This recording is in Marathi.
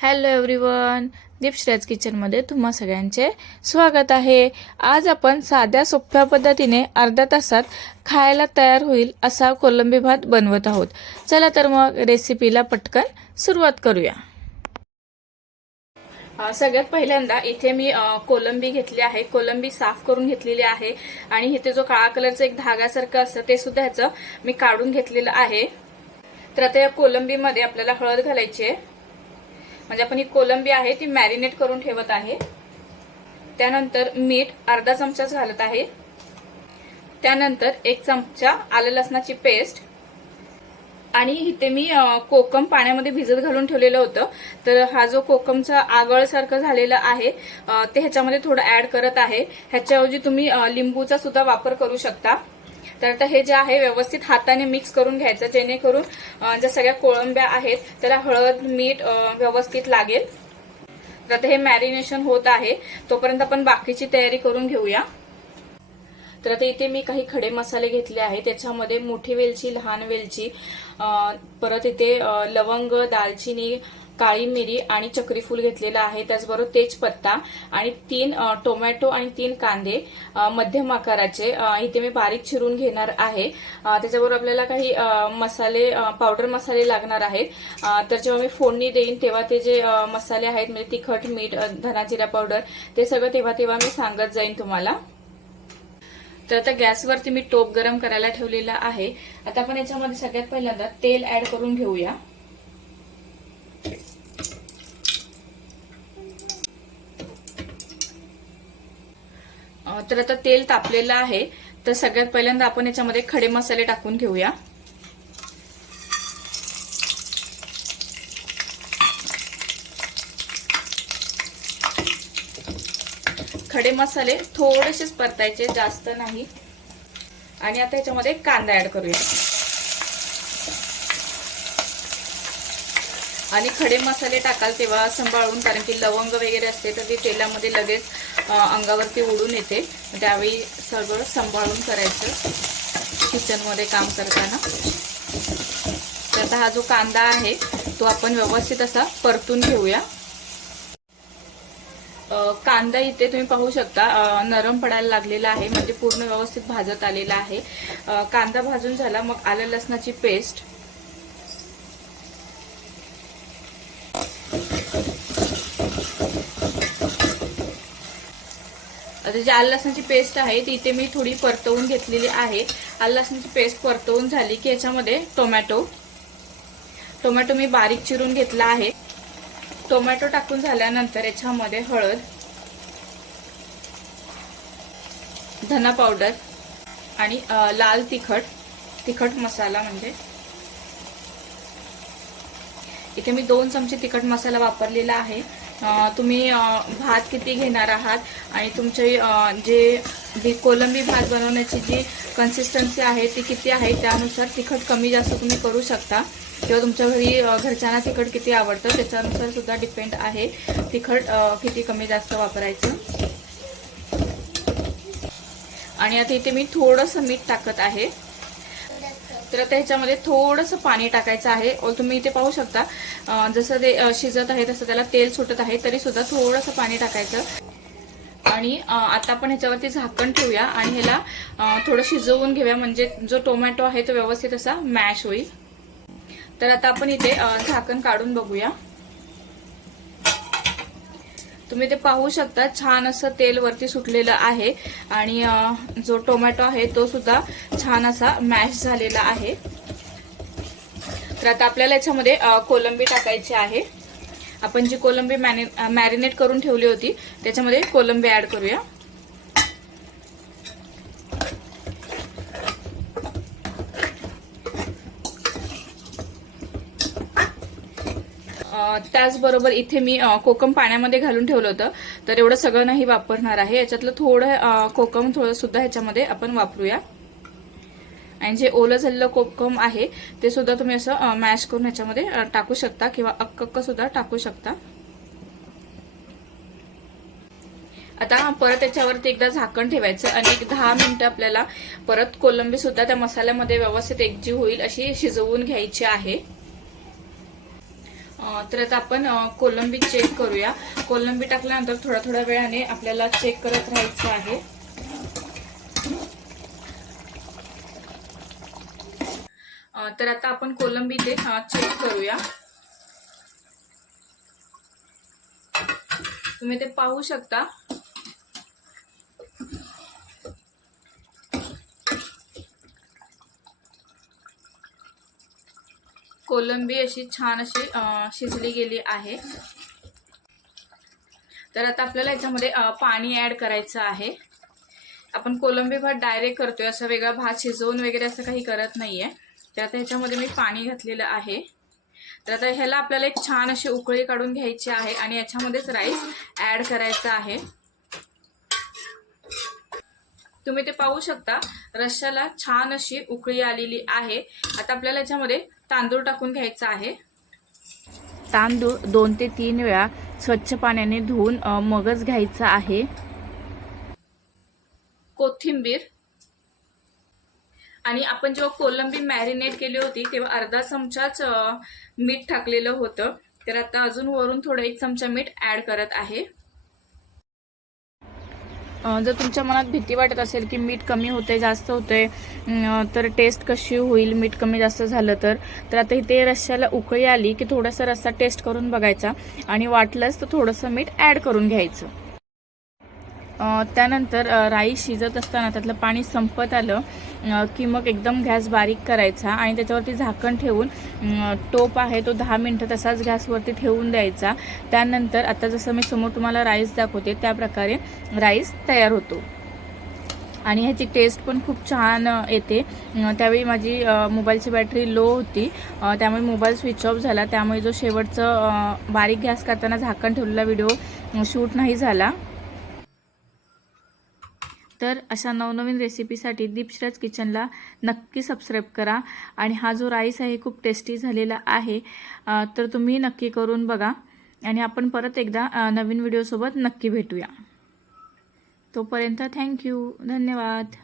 हॅलो एव्हरीवन दीपश्रेज किचनमध्ये तुम्हा सगळ्यांचे स्वागत आहे. आज आपण साध्या सोप्या पद्धतीने अर्ध्या तासात खायला तयार होईल असा कोलंबी भात बनवत आहोत. चला तर मग रेसिपीला पटकन सुरुवात करूया. सगळ्यात पहिल्यांदा इथे मी कोलंबी घेतली आहे. कोलंबी साफ करून घेतलेली आहे. आणि इथे जो काळा कलरचं एक धागासारखं असतं ते सुद्धा ह्याचं मी काढून घेतलेलं आहे. तर आता या कोलंबीमध्ये आपल्याला हळद घालायची आहे. म्हणजे आपण ही कोलंबी आहे ती मॅरिनेट करून ठेवत आहे. त्यानंतर मीठ अर्धा चमचाच घालत आहे. त्यानंतर एक चमचा आलं लसणाची पेस्ट आणि इथे मी कोकम पाण्यामध्ये भिजत घालून ठेवलेलं होतं. तर हा जो कोकमचा आगळसारखं झालेला आहे ते ह्याच्यामध्ये थोडं ऍड करत आहे. ह्याच्याऐवजी तुम्ही लिंबूचा सुद्धा वापर करू शकता. तर आता हे जे आहे व्यवस्थित हाताने मिक्स करून घ्यायचं जेणेकरून ज्या सगळ्या कोळंब्या आहेत त्याला हळद मीठ व्यवस्थित लागेल. तर आता हे मॅरिनेशन होत आहे. तोपर्यंत आपण बाकीची तयारी करून घेऊया. तर आता इथे मी काही खडे मसाले घेतले आहे त्याच्यामध्ये मोठी वेलची लहान वेलची परत इथे लवंग दालचिनी काळी मिरी आणि चक्रीफूल घेतलेलं आहे. त्याचबरोबर तेजपत्ता आणि तीन टोमॅटो आणि तीन कांदे मध्यम आकाराचे. इथे मी बारीक चिरून घेणार आहे. त्याच्याबरोबर आपल्याला काही मसाले पावडर मसाले लागणार आहेत. तर जेव्हा मी फोडणी देईन तेव्हा ते जे मसाले आहेत म्हणजे तिखट मीठ धनाजिरा पावडर ते सगळं तेव्हा तेव्हा मी सांगत जाईन तुम्हाला. तर आता गॅसवरती मी टोप गरम करायला ठेवलेला आहे. आता आपण याच्यामध्ये सगळ्यात पहिल्यांदा तेल ऍड करून घेऊया. तर आता तेल तापलेलं आहे. तर सगळ्यात पहिल्यांदा आपण याच्यामध्ये खडे मसाले टाकून घेऊया. खडे मसाले थोडेसेच परतायचे जास्त नाही. आणि आता याच्यामध्ये कांदा ऍड करूया. आणि खडे मसाले टाकाल तेव्हा सांभाळून कारण की लवंग वगैरे असते तर ती तेलामध्ये लगेच अंगावरती उडून येते. त्यावेळी सगळं सांभाळून करायचं किचनमध्ये काम करताना. तर आता हा जो कांदा आहे तो आपण व्यवस्थित असा परतून घेऊया. कांदा इथे तुम्ही पाहू शकता नरम पडायला लागलेला आहे म्हणजे पूर्ण व्यवस्थित भाजत आलेला आहे. कांदा भाजून झाला मग आलं लसणाची पेस्ट. आता जी आलं लसणाची पेस्ट आहे ती इथे मी थोडी परतवून घेतलेली आहे. आलं लसणाची पेस्ट परतवून झाली की याच्यामध्ये टोमॅटो. टोमॅटो मी बारीक चिरून घेतला आहे. टोमॅटो टाकून झाल्यानंतर याच्यामध्ये हळद धना पावडर आणि लाल तिखट तिखट मसाला म्हणजे इथे मी दोन चमचे तिखट मसाला वापरलेला आहे. तुम्ही भात किती घेणार आहात आणि तुमचे जे कोलंबी भात बनवण्याची जी कन्सिस्टन्सी आहे ती किती आहे त्यानुसार तिखट कमी जास्त तुम्ही करू शकता. किंवा तुमच्या घरी घरच्यांना तिखट किती आवडतं त्याच्यानुसार सुद्धा डिपेंड आहे तिखट किती कमी जास्त वापरायचं. आणि आता इथे मी थोडंसं मीठ टाकत आहे. तर आता ह्याच्यामध्ये थोडंसं पाणी टाकायचं आहे. तुम्ही इथे पाहू शकता. जसं ते शिजत आहे तसं त्याला तेल सुटत आहे तरी सुद्धा थोडंसं पाणी टाकायचं. आणि आता आपण ह्याच्यावरती झाकण ठेवूया आणि ह्याला थोडं शिजवून घेऊया. म्हणजे जो टोमॅटो आहे तो व्यवस्थित असा मॅश होईल. तर आता आपण इथे झाकण काढून बघूया. तुम्ही ते पाहू शकता छान असं तेल वरती सुटलेलं आहे. आणि जो टोमॅटो आहे तो सुद्धा छान असा मॅश झालेला आहे. तर आता आपल्याला याच्यामध्ये कोलंबी टाकायची आहे. आपण जी कोलंबी मॅरिनेट करून ठेवली होती त्याच्यामध्ये कोलंबी ऍड करूया. त्याचबरोबर इथे मी कोकम पाण्यामध्ये घालून ठेवलं होतं. तर एवढं सगळं नाही वापरणार आहे. याच्यातलं थोडं कोकम थोडं सुद्धा ह्याच्यामध्ये आपण वापरूया. आणि जे ओलं झालेलं कोकम आहे ते सुद्धा तुम्ही असं मॅश करून ह्याच्यामध्ये टाकू शकता किंवा अक्क सुद्धा टाकू शकता. आता परत त्याच्यावरती एकदा झाकण ठेवायचं आणि एक दहा मिनिटं आपल्याला परत कोलंबी सुद्धा त्या मसाल्यामध्ये व्यवस्थित एकजीव होईल अशी शिजवून घ्यायची आहे. तर आता आपण कोलंबी चेक करूया. कोलंबी टाकल्यानंतर थोड्या थोड्या वेळाने आपल्याला चेक करत राहायचं आहे. तर आता आपण कोलंबी ते चेक करूया. तुम्ही ते पाहू शकता. कोलंबी अशी छान अशी शिजली गेली आहे. तर आता आपल्याला याच्यामध्ये पाणी ॲड करायचं आहे. आपण कोलंबी भात डायरेक्ट करतोय असं वेगळा भात शिजवून वगैरे असं काही करत नाही आहे तर आता ह्याच्यामध्ये मी पाणी घातलेलं आहे. तर आता ह्याला आपल्याला एक छान अशी उकळी काढून घ्यायची आहे आणि याच्यामध्येच राईस ॲड करायचा आहे. तुम्ही ते पाहू शकता रश्याला छान अशी उकळी आलेली आहे. आता आपल्याला याच्यामध्ये तांदूळ टाकून घ्यायचा आहे. तांदूळ दोन ते तीन वेळा स्वच्छ पाण्याने धुवून मगच घ्यायचा आहे. कोथिंबीर. आणि आपण जेव्हा कोलंबी मॅरिनेट केली होती तेव्हा अर्धा चमचाच मीठ टाकलेलं होतं. तर आता अजून वरून थोडं एक चमचा मीठ ऍड करत आहे. जर तुमच्या मनात भीती वाटत असेल की मीठ कमी होते जास्त होते तर टेस्ट कशी होईल मीठ कमी जास्त झालं तर? तर आता इथे रश्श्याला उकळी आली की थोडासा रस्सा टेस्ट करून बघायचा आणि वाटलंच तर थोडंसं मीठ ॲड करून घ्यायचं. त्यानंतर राई राईस शिजत असताना त्यातलं पाणी संपत आलं की मग एकदम गॅस बारीक करायचा आणि त्याच्यावरती झाकण ठेवून टोप आहे तो दहा मिनटं तसाच गॅसवरती ठेवून द्यायचा. त्यानंतर आता जसं मी समोर तुम्हाला राईस दाखवते त्या प्रकारे राईस तयार होतो. आणि ह्याची टेस्ट पण खूप छान येते. त्यावेळी माझी मोबाईलची बॅटरी लो होती. त्यामुळे मोबाईल स्विच ऑफ झाला. त्यामुळे जो शेवटचं बारीक गॅस करताना झाकण ठेवलेला व्हिडिओ शूट नाही झाला. तर अशा नवनवीन रेसिपीसाठी दीपश्रज किचनला नक्की सबस्क्राईब करा. आणि हा जो राईस आहे खूप टेस्टी झालेला आहे. तर तुम्ही नक्की करून बघा. आणि आपण परत एकदा नवीन व्हिडिओसोबत नक्की भेटूया. तोपर्यंत थँक्यू धन्यवाद.